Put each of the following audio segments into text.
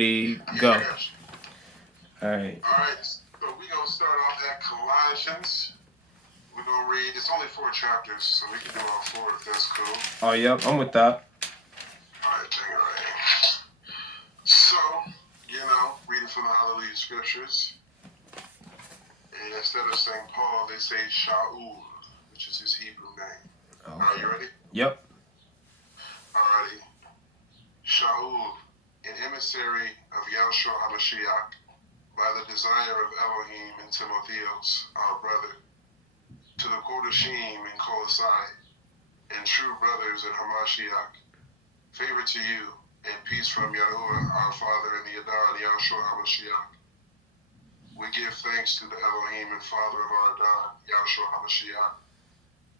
ready, go. Yeah. All right. All right. So we're going to start off at Colossians. We're going to read, it's only 4 chapters, so we can do all 4 if that's cool. Oh, yep, I'm with that. All right, take it right. So, reading from the Hallelujah Scriptures. And instead of saying Paul, they say Shaul, which is his Hebrew name. Okay. Are you ready? Yep. Alrighty. Shaul, an emissary of Yahshua HaMashiach, by the desire of Elohim and Timotheos, our brother, to the Kodashim in Colossae, and true brothers in Hamashiach, favor to you, and peace from Yahuwah, our Father, and the Adon, Yahshua HaMashiach. We give thanks to the Elohim and Father of our Adon, Yahshua HaMashiach,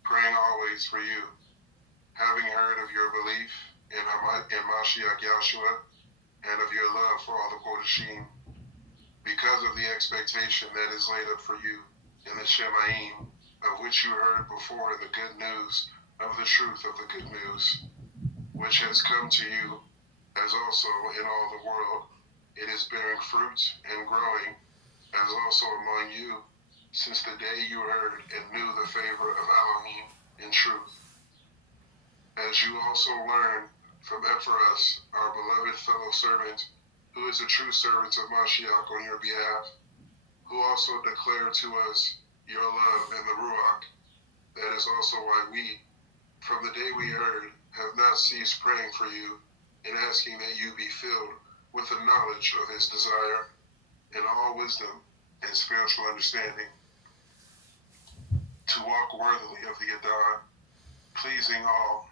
praying always for you, having heard of your belief in Mashiach Yahshua, and of your love for all the Kodashim, because of the expectation that is laid up for you in the Shemaim, of which you heard before the good news of the truth of the good news, which has come to you, as also in all the world it is bearing fruit and growing, as also among you, since the day you heard and knew the favor of Elohim in truth. As you also learned from Ephras, our beloved fellow servant, who is a true servant of Mashiach on your behalf, who also declared to us your love in the Ruach. That is also why we, from the day we heard, have not ceased praying for you and asking that you be filled with the knowledge of his desire and all wisdom and spiritual understanding, to walk worthily of the Adon, pleasing all,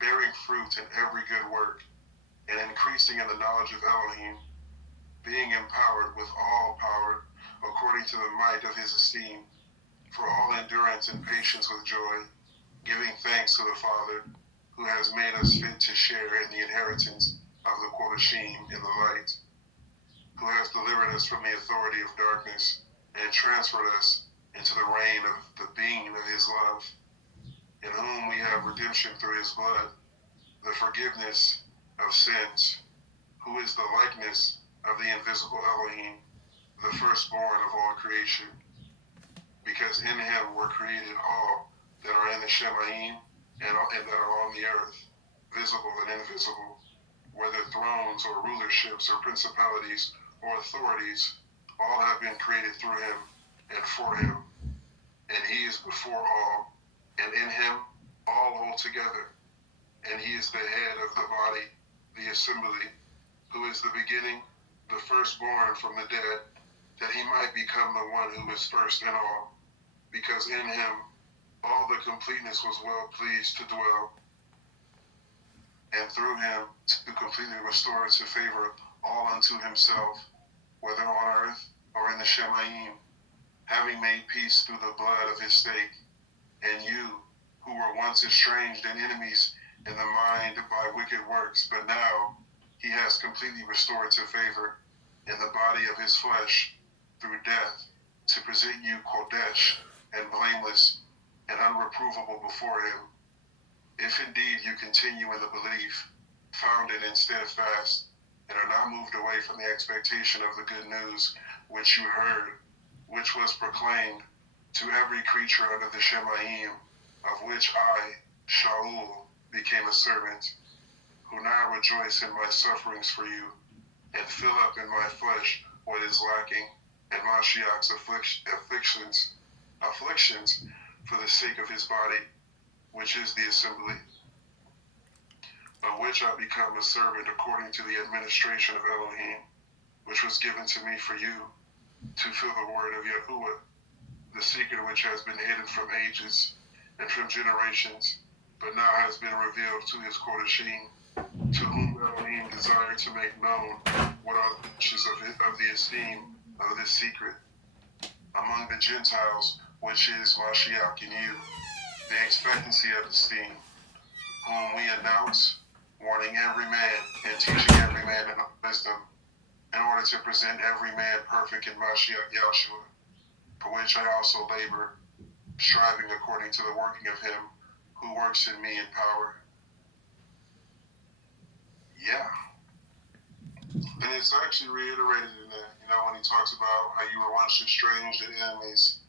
bearing fruit in every good work, and increasing in the knowledge of Elohim, being empowered with all power according to the might of his esteem, for all endurance and patience with joy, giving thanks to the Father, who has made us fit to share in the inheritance of the Kodashim in the light, who has delivered us from the authority of darkness and transferred us into the reign of the being of his love, in whom we have redemption through his blood, the forgiveness of sins, who is the likeness of the invisible Elohim, the firstborn of all creation. Because in him were created all that are in the Shemaim and that are on the earth, visible and invisible, whether thrones or rulerships or principalities or authorities, all have been created through him and for him. And he is before all, and in him all hold together. And he is the head of the body, the assembly, who is the beginning, the firstborn from the dead, that he might become the one who is first in all. Because in him all the completeness was well pleased to dwell, and through him to completely restore to favor all unto himself, whether on earth or in the Shemaim, having made peace through the blood of his stake. And you, who were once estranged and enemies in the mind by wicked works, but now he has completely restored to favor in the body of his flesh through death, to present you Kodesh and blameless and unreprovable before him. If indeed you continue in the belief, founded and steadfast, and are not moved away from the expectation of the good news which you heard, which was proclaimed to every creature under the Shemaim, of which I, Shaul, became a servant, who now rejoice in my sufferings for you, and fill up in my flesh what is lacking, and Mashiach's afflictions for the sake of his body, which is the assembly, of which I become a servant according to the administration of Elohim, which was given to me for you, to fill the word of Yahuwah, the secret which has been hidden from ages and from generations, but now has been revealed to his Kodashim, to whom Elohim desired to make known what are the riches of the esteem of this secret among the Gentiles, which is Mashiach in you, the expectancy of esteem, whom we announce, warning every man and teaching every man in wisdom, in order to present every man perfect in Mashiach Yahshua, for which I also labor, striving according to the working of him who works in me in power. Yeah. And it's actually reiterated in that, when he talks about how you were once estranged and enemies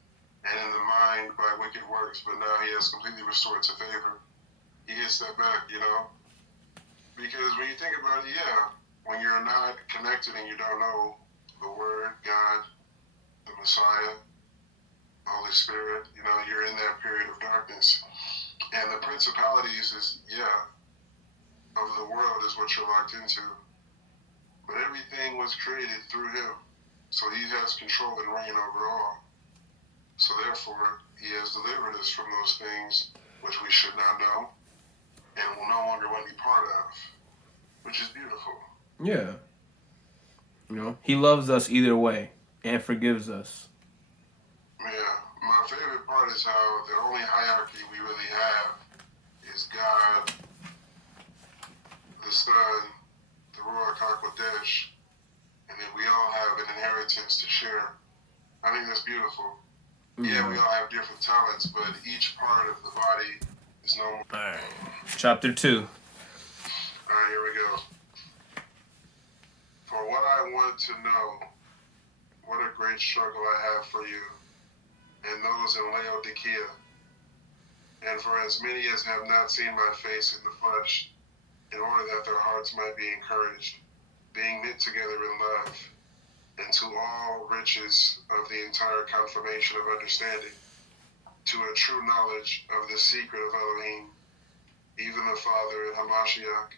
and in the mind by wicked works, but now he has completely restored to favor. He hits that back, because when you think about it, when you're not connected and you don't know the Word, God, the Messiah, Holy Spirit, you're in that period of darkness. And the principalities of the world is what you're locked into. But everything was created through him. So he has control and reign over all. So therefore, he has delivered us from those things which we should not know and will no longer want to be part of, which is beautiful. Yeah. He loves us either way and forgives us. Yeah. My favorite part is how the only hierarchy we really have is God, the Son, the Ruach HaKodesh, and then we all have an inheritance to share. I think that's beautiful. Yeah, we all have different talents, but each part of the body is no more. All right. Chapter 2. All right, here we go. For what I want to know, what a great struggle I have for you and those in Laodicea, and for as many as have not seen my face in the flesh, in order that their hearts might be encouraged, being knit together in love, and to all riches of the entire confirmation of understanding, to a true knowledge of the secret of Elohim, even the Father and Hamashiach,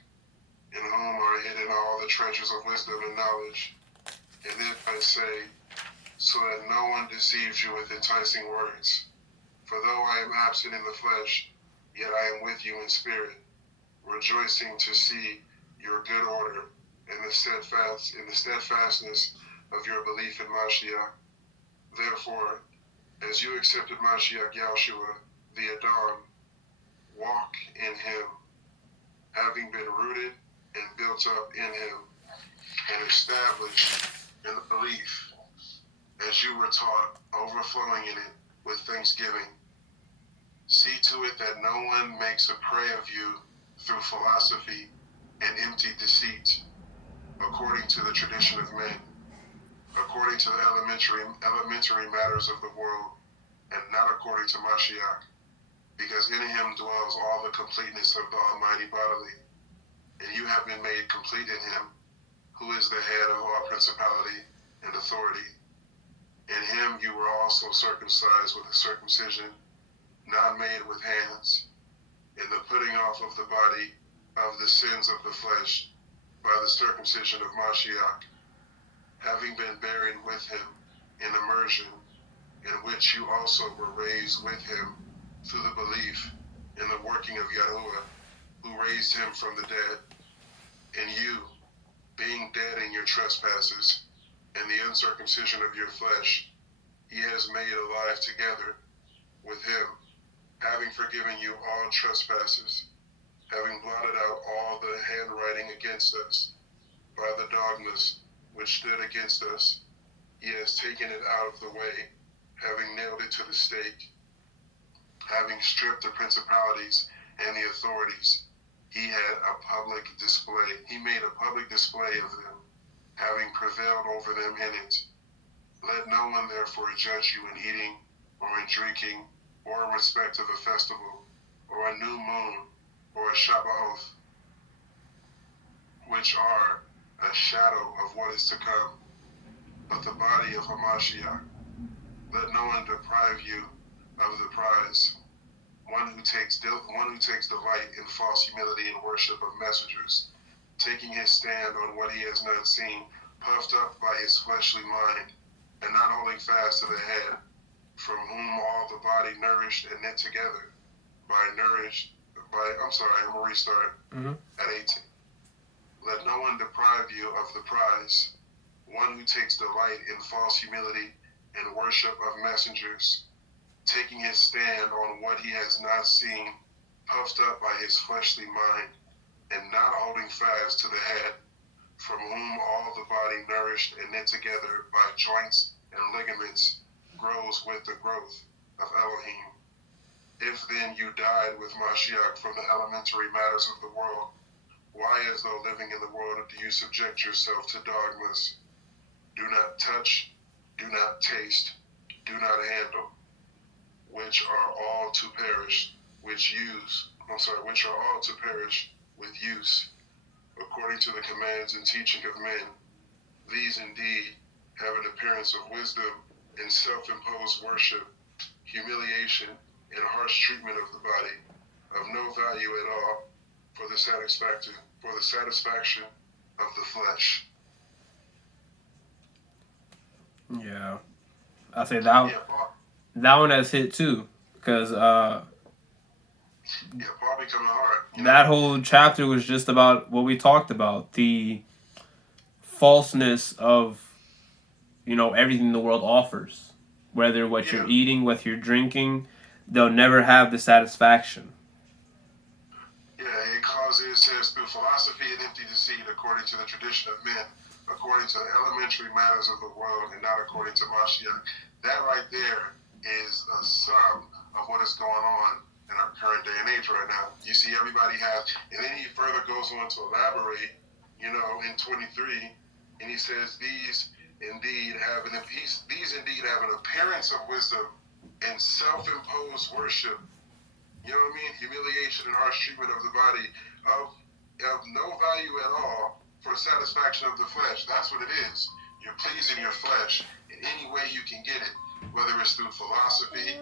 in whom are hidden all the treasures of wisdom and knowledge. And this I say, so that no one deceives you with enticing words. For though I am absent in the flesh, yet I am with you in spirit, rejoicing to see your good order and the steadfastness of your belief in Mashiach. Therefore, as you accepted Mashiach Yahshua, the Adon, walk in him, having been rooted and built up in him, and established in the belief, as you were taught, overflowing in it with thanksgiving. See to it that no one makes a prey of you through philosophy and empty deceit, according to the tradition of men, according to the elementary matters of the world, and not according to Mashiach, because in him dwells all the completeness of the Almighty bodily, and you have been made complete in him, who is the head of all principality and authority. In him you were also circumcised with a circumcision not made with hands, in the putting off of the body of the sins of the flesh by the circumcision of Mashiach, having been buried with him in immersion, in which you also were raised with him through the belief in the working of Yahuwah, who raised him from the dead. And you, being dead in your trespasses and the uncircumcision of your flesh, he has made alive together with him, having forgiven you all trespasses, having blotted out all the handwriting against us by the dogmas which stood against us. He has taken it out of the way, having nailed it to the stake, having stripped the principalities and the authorities. He made a public display of them, having prevailed over them in it. Let no one therefore judge you in eating or in drinking, or in respect of a festival, or a new moon, or a Shabbat, which are a shadow of what is to come, but the body of Hamashiach. Let no one deprive you of the prize, one who takes delight in false humility and worship of messengers, taking his stand on what he has not seen, puffed up by his fleshly mind, and not holding fast to the head, from whom all the body nourished and knit together I'm gonna restart at 18. Let no one deprive you of the prize, one who takes delight in false humility and worship of messengers, taking his stand on what he has not seen, puffed up by his fleshly mind, and not holding fast to the head, from whom all the body nourished and knit together by joints and ligaments grows with the growth of Elohim. If then you died with Mashiach from the elementary matters of the world, Why, as though living in the world, do you subject yourself to dogmas? Do not touch, do not taste, do not handle, which are all to perish, which are all to perish with use, according to the commands and teaching of men. These indeed have an appearance of wisdom and self-imposed worship, humiliation, and harsh treatment of the body, of no value at all for the satisfaction of the flesh. Yeah, I say that one has hit too, because Paul becoming hard. That whole chapter was just about what we talked about, the falseness of everything the world offers, whether what you're eating, what you're drinking, they'll never have the satisfaction. Yeah, it says, through philosophy and empty deceit, according to the tradition of men, according to the elementary matters of the world, and not according to Mashiach. That right there is a sum of what is going on in our current day and age right now. You see, everybody has, and then he further goes on to elaborate, in 23, and he says, these indeed have an appearance of wisdom and self-imposed worship. You know what I mean? Humiliation and harsh treatment of the body, of no value at all for satisfaction of the flesh. That's what it is. You're pleasing your flesh in any way you can get it, whether it's through philosophy,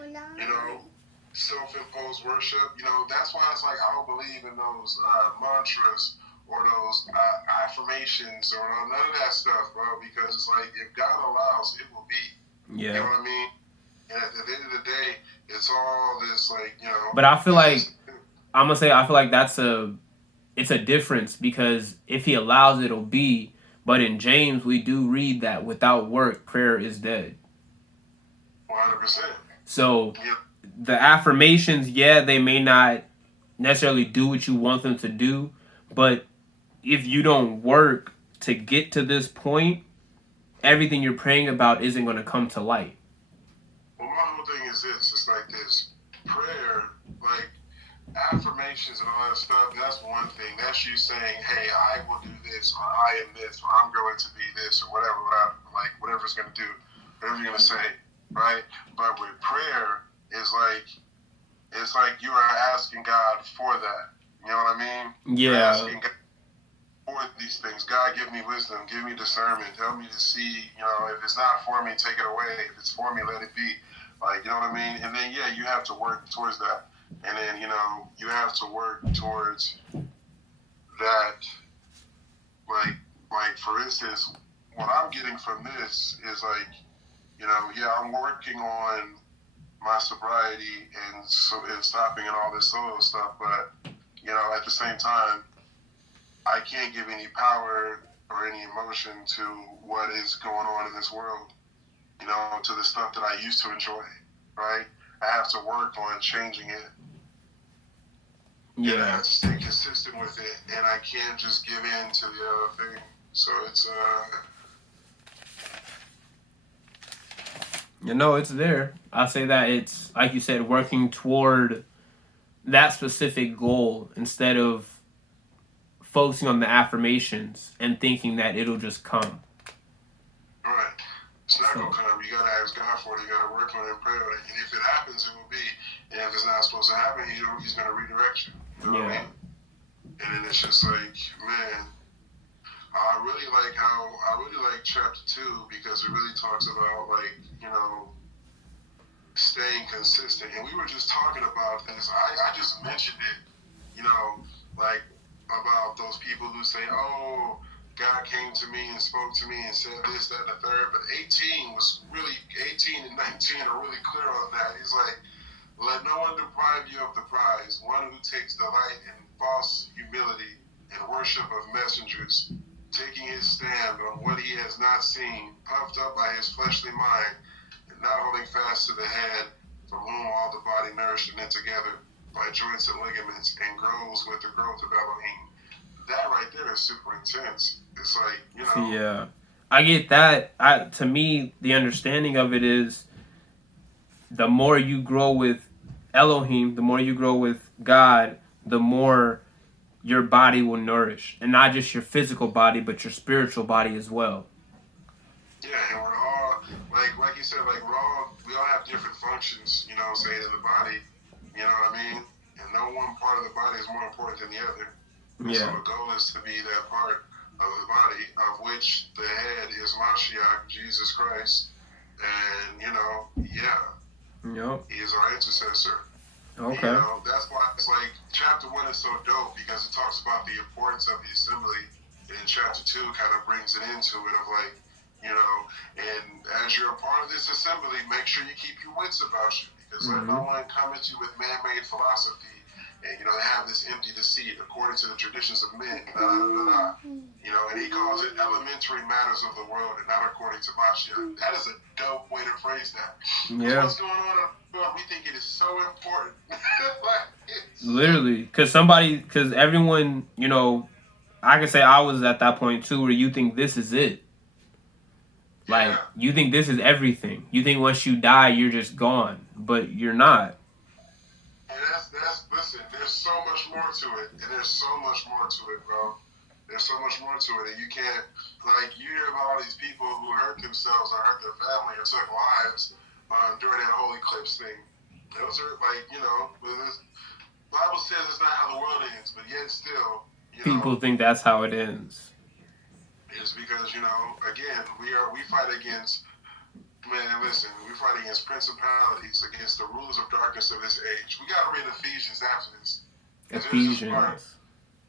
self-imposed worship. That's why it's like I don't believe in those mantras or those affirmations or none of that stuff, bro, because it's like if God allows, it will be. Yeah. You know what I mean? And at the end of the day, it's all this But I feel like I feel like it's a difference, because if he allows, it'll be. But in James, we do read that without work, prayer is dead. 100%. So the affirmations, they may not necessarily do what you want them to do, but if you don't work to get to this point, everything you're praying about isn't going to come to light. Well, my whole thing is this. It's like this. Prayer, like affirmations and all that stuff, that's one thing. That's you saying, hey, I will do this, or I am this, or I'm going to be this, or whatever, whatever it's going to do, whatever you're going to say, right? But with prayer, it's like you are asking God for that. You know what I mean? Yeah. You're asking God for these things. God, give me wisdom, give me discernment, help me to see, if it's not for me, take it away. If it's for me, let it be. You know what I mean? And then, you have to work towards that. And then, you have to work towards that. Like for instance, what I'm getting from this is I'm working on my sobriety and stopping and all this solo stuff, but at the same time, I can't give any power or any emotion to what is going on in this world, to the stuff that I used to enjoy, right? I have to work on changing it. Yeah. And I have to stay consistent with it, and I can't just give in to the other thing. So it's it's there. I say that it's, like you said, working toward that specific goal instead of focusing on the affirmations and thinking that it'll just come. Right. It's not going to come. You got to ask God for it. You got to work on it and pray on it. And if it happens, it will be. And if it's not supposed to happen, he's going to redirect you. You know what I mean? And then it's just like, man, I really like chapter 2 because it really talks about staying consistent. And we were just talking about this. I just mentioned it, about those people who say, oh, God came to me and spoke to me and said this, that, and the third. But 18 and 19 are really clear on that. He's like, let no one deprive you of the prize, one who takes delight in false humility and worship of messengers, taking his stand on what he has not seen, puffed up by his fleshly mind, and not holding fast to the head, from whom all the body nourished and knit together by joints and ligaments, and grows with the growth of Elohim. That right there is super intense. It's like, Yeah. I get that. To me, the understanding of it is the more you grow with Elohim, the more you grow with God, the more your body will nourish. And not just your physical body, but your spiritual body as well. Yeah, and we're all, like you said, we all have different functions, you know what I'm saying, in the body, you know what I mean? And no one part of the body is more important than the other. And so Yeah. the goal is to be that part of the body, of which the head is Mashiach, Jesus Christ. And, you know, Yep. he is our intercessor. Okay. You know, that's why it's like chapter 1 is so dope, because it talks about the importance of the assembly. And then chapter 2 kind of brings it into it of like, you know, and as you're a part of this assembly, make sure you keep your wits about you, because let no one come at you with man-made philosophy, and, you know, they have this empty deceit according to the traditions of men, you know, and he calls it elementary matters of the world and not according to Mashiach. That is a dope way to phrase that. Yeah. What's going on in the world, we think it is so important. Literally. Because everyone, you know, I can say I was at that point too, where you think this is it. Like, you think this is everything. You think once you die, you're just gone. But you're not. And listen, there's so much more to it. And there's so much more to it, bro. There's so much more to it. And you can't, like, you hear about all these people who hurt themselves or hurt their family or took lives during that whole eclipse thing. Those are, like, you know, the Bible says it's not how the world ends, but yet still, you People know, think that's how it ends. it's because, you know, again, we fight against, man, listen, we fight against principalities, against the rulers of darkness of this age. We got to read Ephesians after this. Ephesians.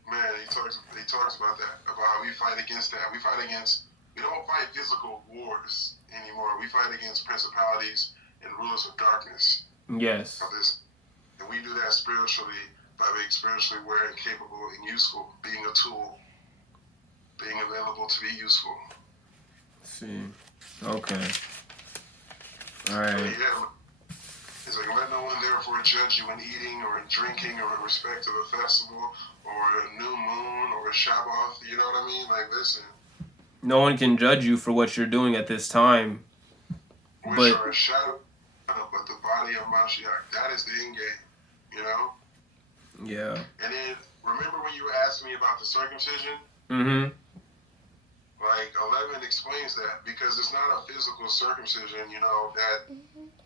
Man, he talks about that, about how we fight against that. We don't fight physical wars anymore. We fight against principalities and rulers of darkness. Yes. Of this. And we do that spiritually by being spiritually aware and capable and useful, being a tool, being available to be useful. Let's see. Okay. All right. But yeah, it's like, let no one therefore judge you in eating or in drinking or in respect of a festival or a new moon or a Shabbat. You know what I mean? Like, listen. No one can judge you for what you're doing at this time. Which are a shadow, but the body of Mashiach. That is the end game. You know? Yeah. And then, remember when you were asking me about the circumcision? Mm-hmm. Like, 11 explains that, because it's not a physical circumcision, you know, that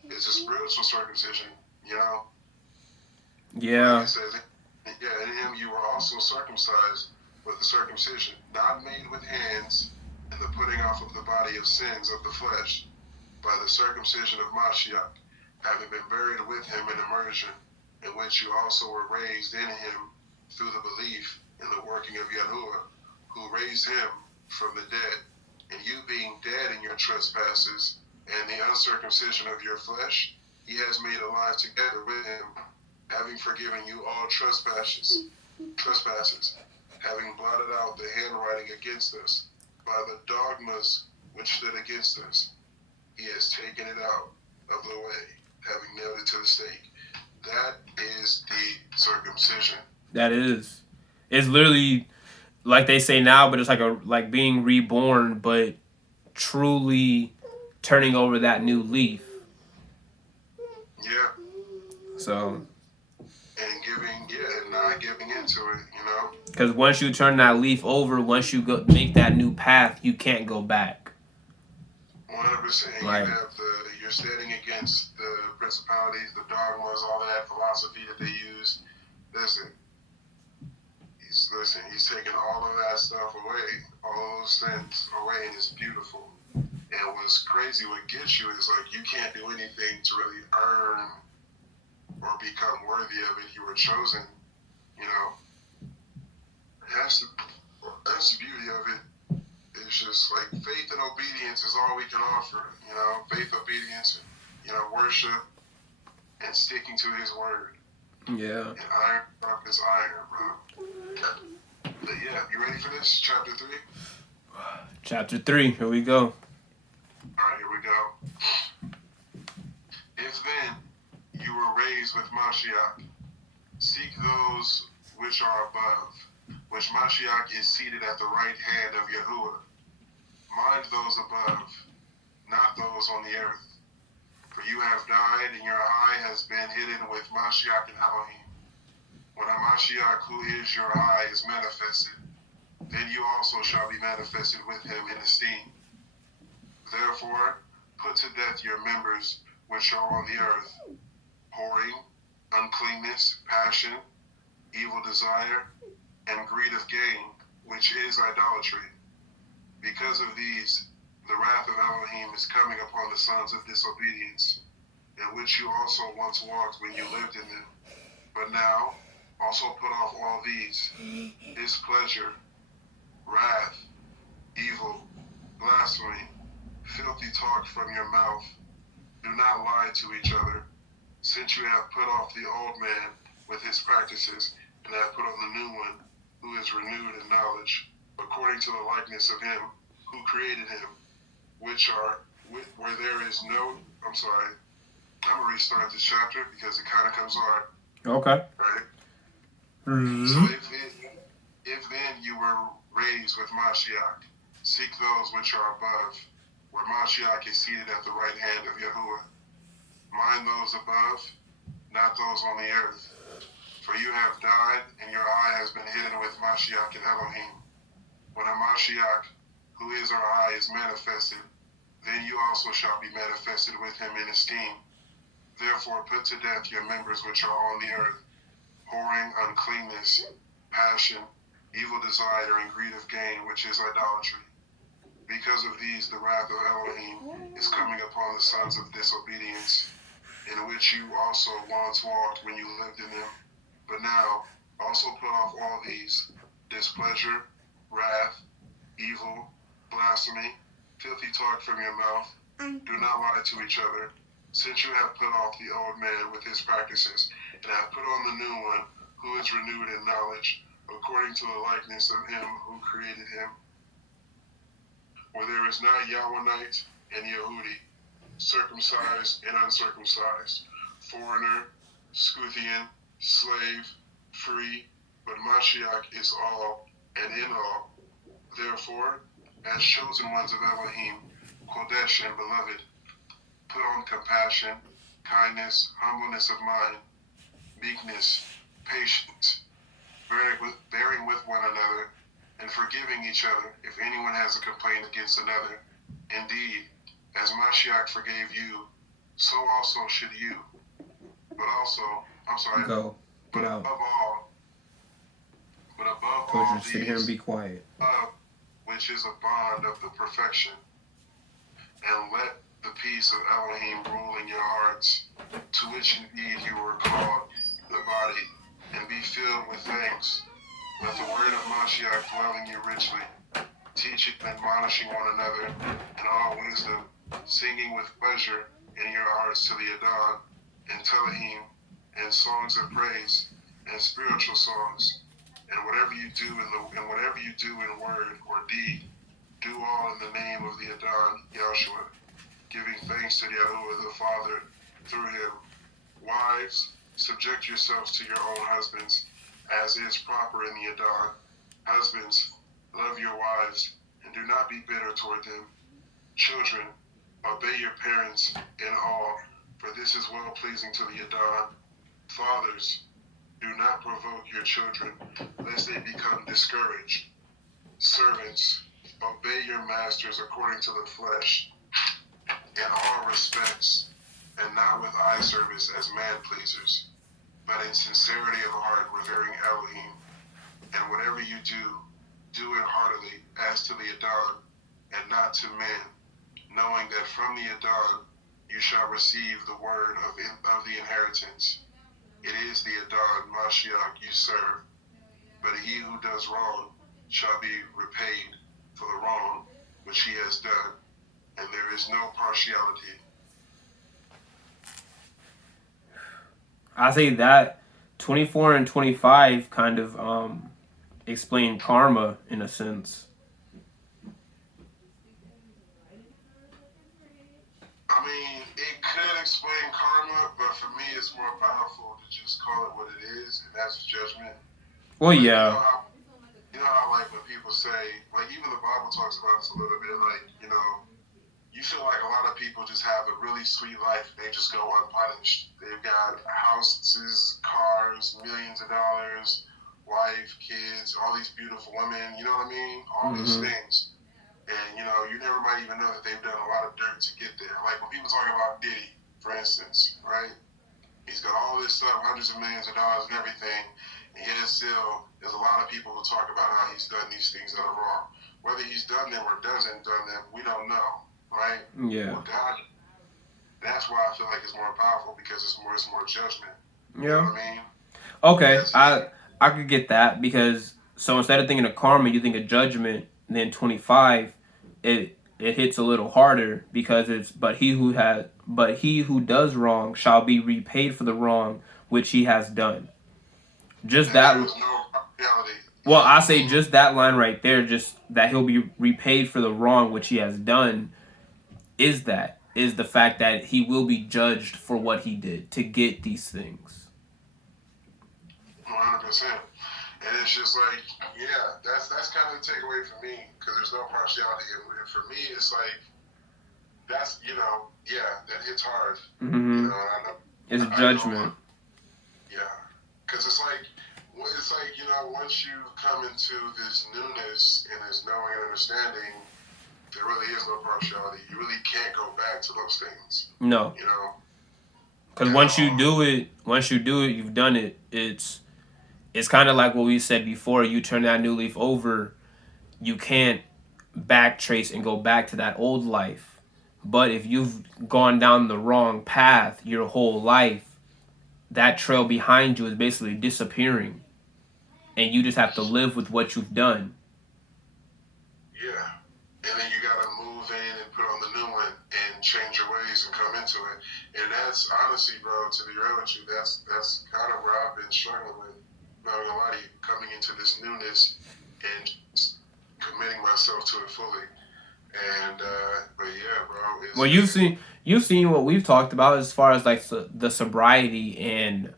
it's a spiritual circumcision, you know? Yeah. Like it says, yeah, in him you were also circumcised with the circumcision, not made with hands, in the putting off of the body of sins of the flesh, by the circumcision of Mashiach, having been buried with him in immersion, in which you also were raised in him through the belief in the working of Yahuwah, who raised him from the dead, and you being dead in your trespasses and the uncircumcision of your flesh, he has made alive together with him, having forgiven you all trespasses, having blotted out the handwriting against us by the dogmas which stood against us. He has taken it out of the way, having nailed it to the stake. That is the circumcision. That is. It's literally like they say now, but it's like being reborn, but truly turning over that new leaf. Yeah. So. And and not giving into it, you know? Because once you turn that leaf over, once you make that new path, you can't go back. 100%. Right. You're standing against the principalities, the dogmas, all that philosophy that they use. He's taking all of that stuff away, all those things away, and it's beautiful. And what's crazy, what gets you is like you can't do anything to really earn or become worthy of it. You were chosen, you know. That's the beauty of it. It's just like faith and obedience is all we can offer, you know. Faith, obedience, you know, worship, and sticking to his word. Yeah. And iron sharpens iron, bro. But yeah, you ready for this? Chapter 3? Chapter 3, here we go. Alright, here we go. If then you were raised with Mashiach, seek those which are above, which Mashiach is seated at the right hand of Yahuwah. Mind those above, not those on the earth. For you have died, and your eye has been hidden with Mashiach in Elohim. When Hamashiach, who is your eye, is manifested, then you also shall be manifested with him in esteem. Therefore, put to death your members which are on the earth, whoring, uncleanness, passion, evil desire, and greed of gain, which is idolatry. Because of these, the wrath of Elohim is coming upon the sons of disobedience, in which you also once walked when you lived in them. But now, also put off all these: displeasure, wrath, evil, blasphemy, filthy talk from your mouth. Do not lie to each other, since you have put off the old man with his practices, and have put on the new one, who is renewed in knowledge, according to the likeness of him who created him, where there is no, I'm going to restart this chapter because it kind of comes hard. Okay. Right? Mm-hmm. So if then you were raised with Mashiach, seek those which are above, where Mashiach is seated at the right hand of Yahuwah. Mind those above, not those on the earth. For you have died, and your eye has been hidden with Mashiach and Elohim. When Hamashiach, who is our eye, is manifested, then you also shall be manifested with him in esteem. Therefore put to death your members which are on the earth, whoring, uncleanness, passion, evil desire, and greed of gain, which is idolatry. Because of these, the wrath of Elohim is coming upon the sons of disobedience, in which you also once walked when you lived in them. But now, also put off all these: displeasure, wrath, evil, blasphemy, filthy talk from your mouth. Do not lie to each other, since you have put off the old man with his practices, and have put on the new one, who is renewed in knowledge, according to the likeness of him who created him. Where there is not Yahwanite and Yehudi, circumcised and uncircumcised, foreigner, Scythian, slave, free, but Mashiach is all and in all. Therefore, as chosen ones of Elohim, Kodesh and beloved, put on compassion, kindness, humbleness of mind, meekness, patience, bearing with one another, and forgiving each other if anyone has a complaint against another. Indeed, as Mashiach forgave you, so also should you. But also, Go. Get out. Above Told all you to sit here and be quiet. Which is a bond of the perfection. And let the peace of Elohim rule in your hearts, to which indeed you were called, the body, and be filled with thanks. Let the word of Mashiach dwell in you richly, teaching and admonishing one another in all wisdom, singing with pleasure in your hearts to the Adon, and Telahim, and songs of praise, and spiritual songs. And whatever you do in word or deed, do all in the name of the Adon, Yahshua, giving thanks to Yahuwah the Father through him. Wives, subject yourselves to your own husbands, as is proper in the Adon. Husbands, love your wives, and do not be bitter toward them. Children, obey your parents in all, for this is well pleasing to the Adon. Fathers, do not provoke your children, lest they become discouraged. Servants, obey your masters according to the flesh, in all respects, and not with eye service as man-pleasers, but in sincerity of heart revering Elohim. And whatever you do it heartily, as to the Adon, and not to men, knowing that from the Adon you shall receive the word of the inheritance. It is the Adon, Mashiach, you serve. But he who does wrong shall be repaid for the wrong which he has done, and there is no partiality. I say that 24 and 25 kind of explain karma in a sense. I mean, it could explain karma, but for me, it's more powerful to just call it what it is, and that's judgment. Well, yeah. You know how, like, when people say, like, even the Bible talks about this a little bit, like, you feel like a lot of people just have a really sweet life. They just go unpunished. They've got houses, cars, millions of dollars, wife, kids, all these beautiful women. You know what I mean? All these things. And, you know, you never might even know that they've done a lot of dirt to get there. Like when people talk about Diddy, for instance, right? He's got all this stuff, hundreds of millions of dollars and everything. And yet still, there's a lot of people who talk about how he's done these things that are wrong. Whether he's done them or doesn't done them, we don't know, right? Yeah. Well, God, that's why I feel like it's more powerful because it's more judgment. Yeah. You know what I mean? Okay, I could get that because so instead of thinking of karma, you think of judgment. And then 25, it hits a little harder because it's but he who does wrong shall be repaid for the wrong which he has done. Just that. There's no reality. Well, I say just that line right there, just that he'll be repaid for the wrong which he has done, is the fact that he will be judged for what he did to get these things. 100%. And it's just like, yeah, that's kind of the takeaway for me because there's no partiality. And for me, it's like, that's, you know, yeah, that hits hard. Mm-hmm. You know, and I know. It's judgment. Yeah. Because it's like, you know, once you come into this newness and this knowing and understanding, there really is no partiality. You really can't go back to those things. No. You know? Because once you do it, you've done it. It's kind of like what we said before. You turn that new leaf over, you can't backtrace and go back to that old life. But if you've gone down the wrong path your whole life, that trail behind you is basically disappearing. And you just have to live with what you've done. Yeah. And then you got to move in and put on the new one and change your ways and come into it. And that's honestly, bro, to be real with you, that's kind of where I've been struggling with. Not gonna lie to you, coming into this newness and committing myself to it fully. And but yeah, bro. Well, you've seen what we've talked about as far as like the sobriety and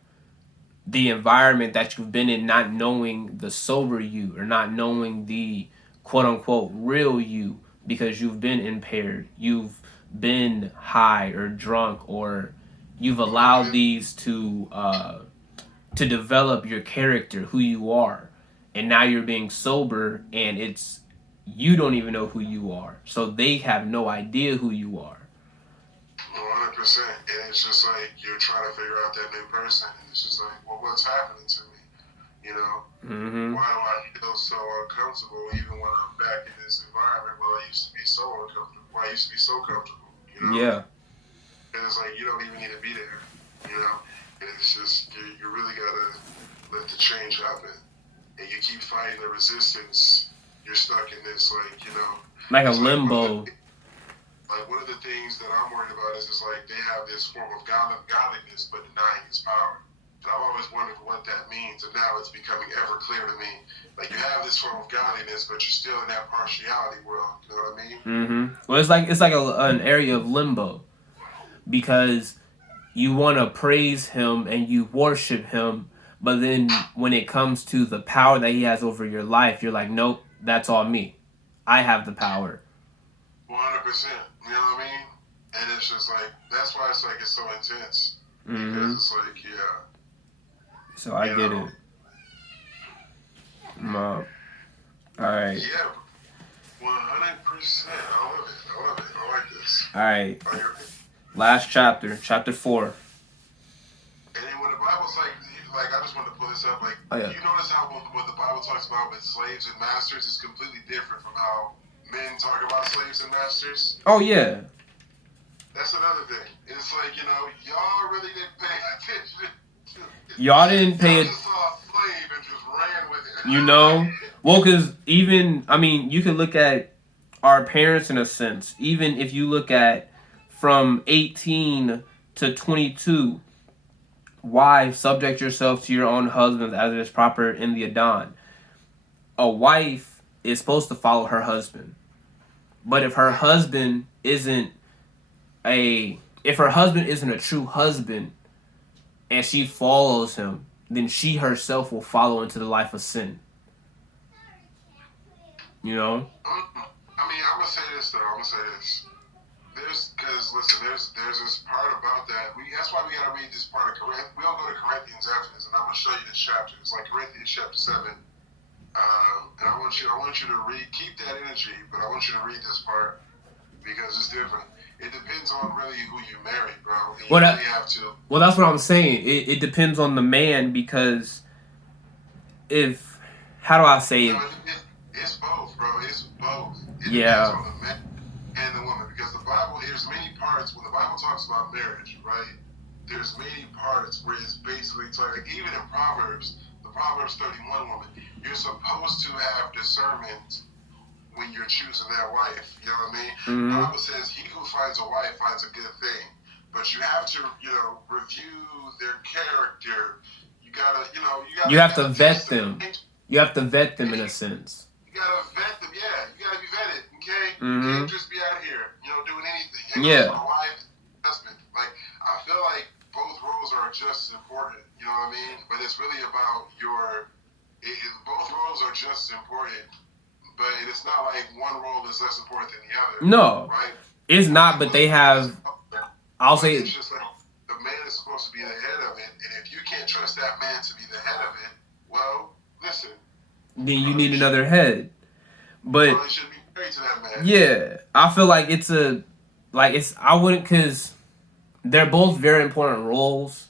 the environment that you've been in, not knowing the sober you or not knowing the quote unquote real you because you've been impaired, you've been high or drunk, or you've allowed these to develop your character, who you are. And now you're being sober and you don't even know who you are. So they have no idea who you are. 100%. And it's just like you're trying to figure out that new person. And it's just like, well, what's happening to me? You know? Mm-hmm. Why do I feel so uncomfortable even when I'm back in this environment where I used to be so uncomfortable? Where I used to be so comfortable, you know? Yeah. And it's like, you don't even need to be there, you know? And it's just, you really got to let the change happen. And you keep fighting the resistance, you're stuck in this, like, you know. Like a limbo. Like, one of the things that I'm worried about is like they have this form of godliness but denying its power. And I've always wondered what that means, and now it's becoming ever clear to me. Like, you have this form of godliness, but you're still in that partiality world. You know what I mean? Mm-hmm. Well, it's like an area of limbo because you want to praise him and you worship him, but then when it comes to the power that he has over your life, you're like, nope, that's all me. I have the power. 100%. You know what I mean? And it's just like, that's why it's like it's so intense. Mm-hmm. Because it's like, yeah. So I get it. Mom. Alright. Yeah. 100%. I love it. I like this. Alright. Last chapter. Chapter 4. And then when the Bible's like I just wanted to pull this up, like, oh, yeah. You notice how what the Bible talks about with slaves and masters is completely different from how men talk about slaves and masters? Oh, yeah. That's another thing. It's like, you know, y'all really didn't pay attention. Y'all didn't pay it. Just saw a slave and just ran with it. You know? Well, because even, I mean, you can look at our parents in a sense. Even if you look at from 18 to 22, wives, subject yourself to your own husbands as it is proper in the Adon. A wife is supposed to follow her husband. But if her husband isn't a true husband and she follows him, then she herself will follow into the life of sin. You know? I mean, I'm going to say this, though. There's read this part of Corinthians. We'll go to Corinthians after this, and I'm going to show you this chapter. It's like Corinthians chapter 7. And I want you to read, keep that energy, but I want you to read this part because it's different. It depends on really who you marry, bro. And you really have to. Well, that's what I'm saying. It depends on the man because if, how do I say it? No, it's both, bro. It's both. It Yeah. depends on the man and the woman because the Bible, there's many parts when the Bible talks about marriage, right? There's many parts where it's basically talking, even in Proverbs, the Proverbs 31 woman, you're supposed to have discernment when you're choosing that wife. You know what I mean? Mm-hmm. The Bible says, he who finds a wife finds a good thing. But you have to, review their character. You have to vet them. You have to vet them in a sense. You gotta vet them, yeah. You gotta be vetted, okay? Mm-hmm. You can't just be out here, doing anything. Yeah. My wife, husband. Like, I feel like both roles are just as important. You know what I mean? But it's really about both roles are just as important. But it's not like one role is less important than the other. No. Right? It's not, but they have. I'll say it's just like the man is supposed to be the head of it, and if you can't trust that man to be the head of it, well, listen. Then you need another head. But you should be married to that man. Yeah, I feel like I wouldn't, because they're both very important roles,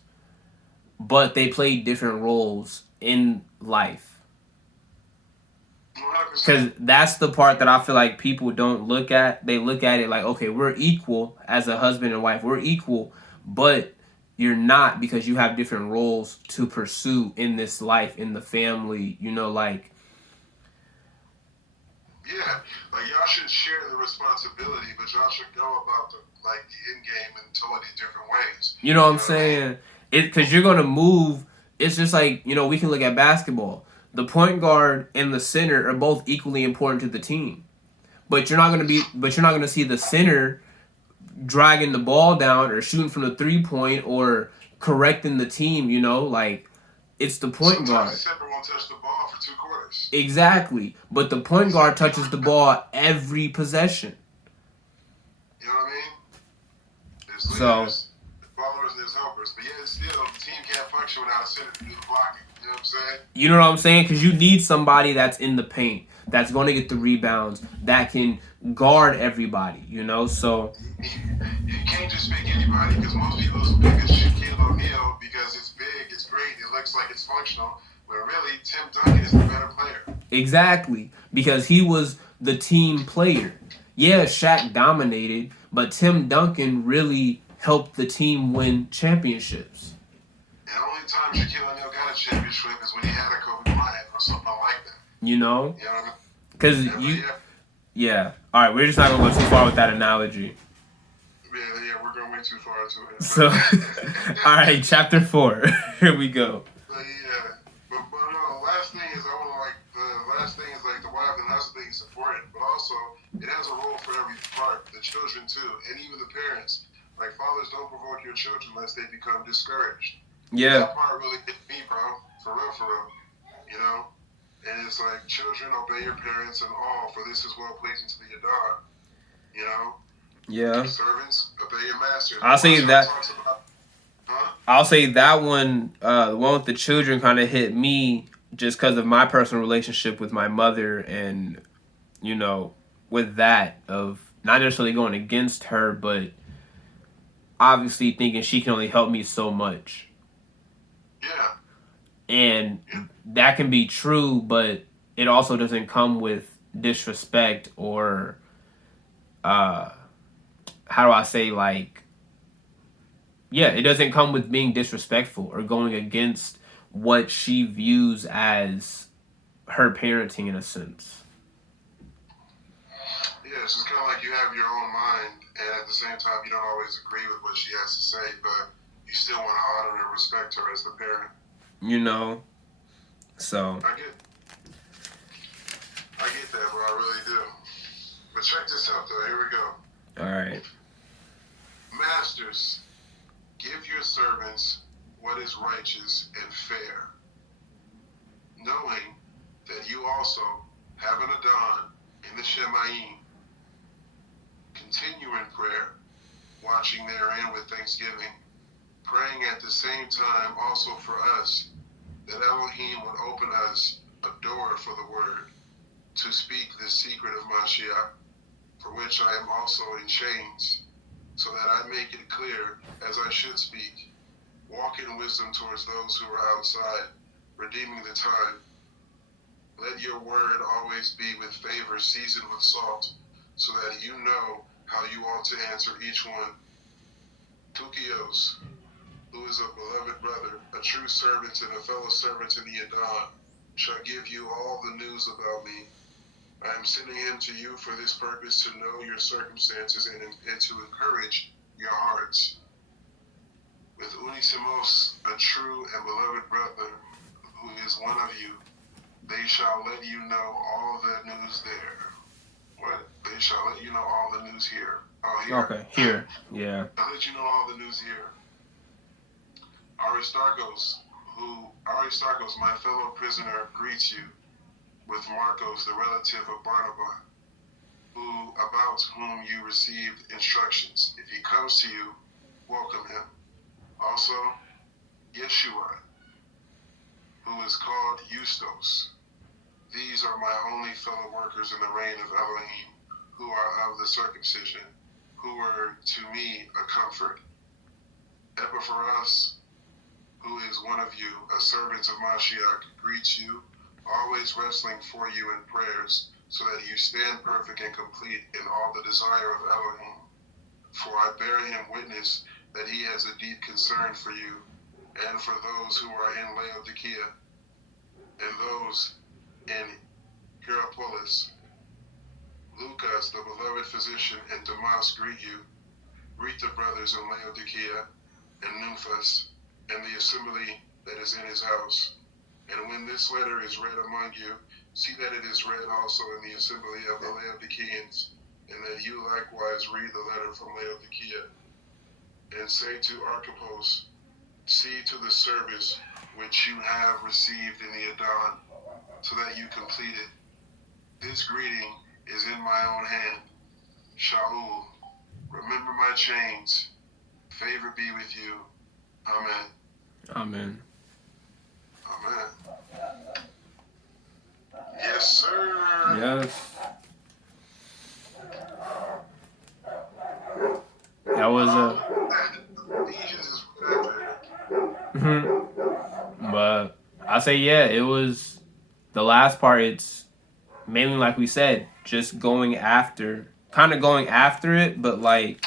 but they play different roles in life. Because that's the part that I feel like people don't look at. They look at it like, okay, we're equal as a husband and wife. We're equal, but you're not because you have different roles to pursue in this life, in the family, like. Yeah, like y'all should share the responsibility, but y'all should go about the end game in totally different ways. You know what I'm saying? Because you're going to move. It's just like, we can look at basketball. The point guard and the center are both equally important to the team. But you're not going to see the center dragging the ball down or shooting from the 3-point or correcting the team, it's the point guard. The center won't touch the ball for 2 quarters. Exactly. But the point guard touches the ball every possession. You know what I mean? There's leaders, there's followers, there's helpers. But yet still, the team can't function without a center to do the blocking. You know what I'm saying? You know what I'm saying? Because you need somebody that's in the paint, that's going to get the rebounds, that can guard everybody, so... You can't just pick anybody, because most people pick a Shaquille O'Neal because it's big, it's great, it looks like it's functional, but really, Tim Duncan is the better player. Exactly, because he was the team player. Yeah, Shaq dominated, but Tim Duncan really helped the team win championships. The only time Shaquille O'Neal got a championship is when he had a Kobe Bryant or something like that. You know? You know what I mean? Because Yeah. All right, we're just not going to go too far with that analogy. Yeah, we're going way too far into it. So, all right, chapter 4. Here we go. But no, the last thing is the wife and husband thing is important, but also it has a role for every part, the children too, and even the parents. Like, fathers, don't provoke your children lest they become discouraged. Yeah. That part really hit me, bro. For real. And it's like, children, obey your parents and all, for this is well pleasing to the Adon. Yeah. Servants, obey your masters. I'll say that one, the one with the children kind of hit me just because of my personal relationship with my mother and, with that of not necessarily going against her, but obviously thinking she can only help me so much. Yeah. And that can be true, but it also doesn't come with disrespect or, how do I say, it doesn't come with being disrespectful or going against what she views as her parenting in a sense. Yeah, it's just kind of like you have your own mind, and at the same time, you don't always agree with what she has to say, but you still want to honor and respect her as the parent. So. I get that, bro. I really do. But check this out, though. Here we go. All right. Masters, give your servants what is righteous and fair, knowing that you also have an Adon in the Shemayim. Continue in prayer, watching therein with thanksgiving. praying at the same time also for us, that Elohim would open us a door for the word, to speak the secret of Mashiach, for which I am also in chains, so that I make it clear as I should speak. Walk in wisdom towards those who are outside, redeeming the time. Let your word always be with favor, seasoned with salt, so that you know how you ought to answer each one. Tukios, who is a beloved brother, a true servant and a fellow servant in the Adon, shall give you all the news about me. I am sending him to you for this purpose, to know your circumstances and to encourage your hearts. With Unisimos, a true and beloved brother, who is one of you, they shall let you know all the news there. What? They shall let you know all the news here. Oh, here. Okay, here. Yeah. I'll let you know all the news here. Aristarchus, my fellow prisoner, greets you, with Marcos, the relative of Barnabas, about whom you received instructions. If he comes to you, welcome him. Also, Yeshua, who is called Eustos. These are my only fellow workers in the reign of Elohim, who are of the circumcision, who were to me a comfort. Epaphroditus, who is one of you, a servant of Mashiach, greets you, always wrestling for you in prayers, so that you stand perfect and complete in all the desire of Elohim. For I bear him witness that he has a deep concern for you, and for those who are in Laodicea, and those in Hierapolis. Lucas, the beloved physician, and Demas greet you. Greet the brothers in Laodicea, and Nymphas, and the assembly that is in his house. And when this letter is read among you, see that it is read also in the assembly of the Laodiceans, and that you likewise read the letter from Laodicea. And say to Archippus, see to the service which you have received in the Adon, so that you complete it. This greeting is in my own hand. Shaul, remember my chains. Favor be with you. Amen. Amen. Amen. Yes, sir. Yes. That was Ephesians is perfect. But I say, yeah, it was the last part. It's mainly, like we said, just going after it, but like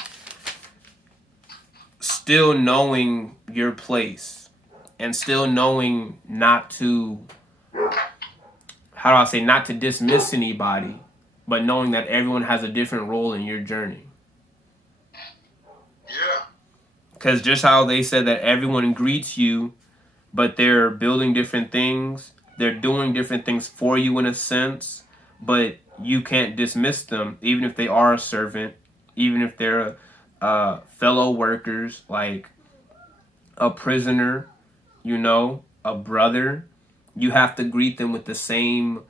still knowing your place and still knowing not to, not to dismiss anybody, but knowing that everyone has a different role in your journey. Yeah. Because just how they said that everyone greets you, but they're building different things, they're doing different things for you in a sense, but you can't dismiss them, even if they are a servant, even if they're fellow workers, like a prisoner, a brother. You have to greet them with the same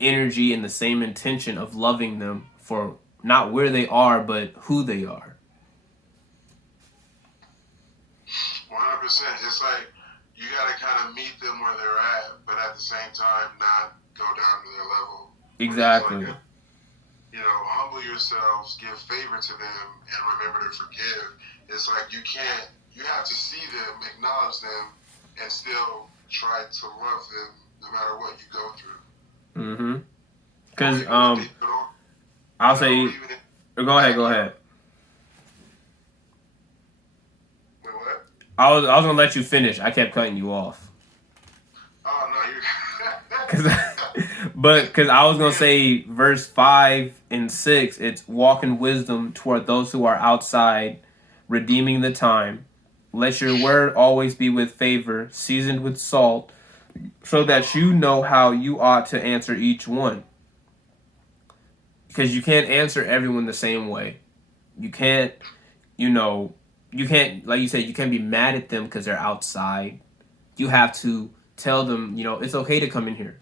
energy and the same intention of loving them for not where they are, but who they are. 100%. It's like you got to kind of meet them where they're at, but at the same time not go down to their level. Exactly. Like humble yourselves, give favor to them, and remember to forgive. It's like you have to see them, acknowledge them, and still try to love them no matter what you go through. Because I'll say, go ahead. Wait, what? I was gonna let you finish. I kept cutting you off. Oh no, you're. Because I was gonna say verse 5 and 6. It's walk in wisdom toward those who are outside, redeeming the time. Let your word always be with favor, seasoned with salt, so that you know how you ought to answer each one. Because you can't answer everyone the same way. You can't, like you said, you can't be mad at them because they're outside. You have to tell them, it's okay to come in here.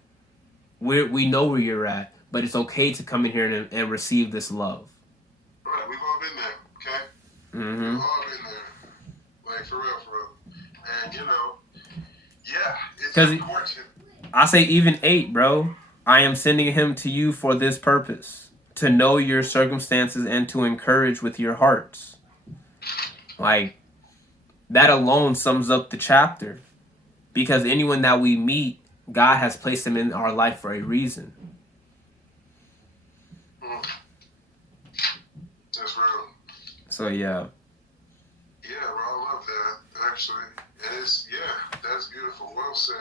We know where you're at, but it's okay to come in here and receive this love. Right, we've all been there, okay? Mm-hmm. We've all been there. Like, for real, for real. And, you know, yeah, it's 'Cause important. I say even 8, bro. I am sending him to you for this purpose, to know your circumstances and to encourage with your hearts. Like, that alone sums up the chapter. Because anyone that we meet, God has placed them in our life for a reason. That's real. So, yeah. Yeah, bro, I love that, actually. And it's, yeah, that's beautiful. Well said.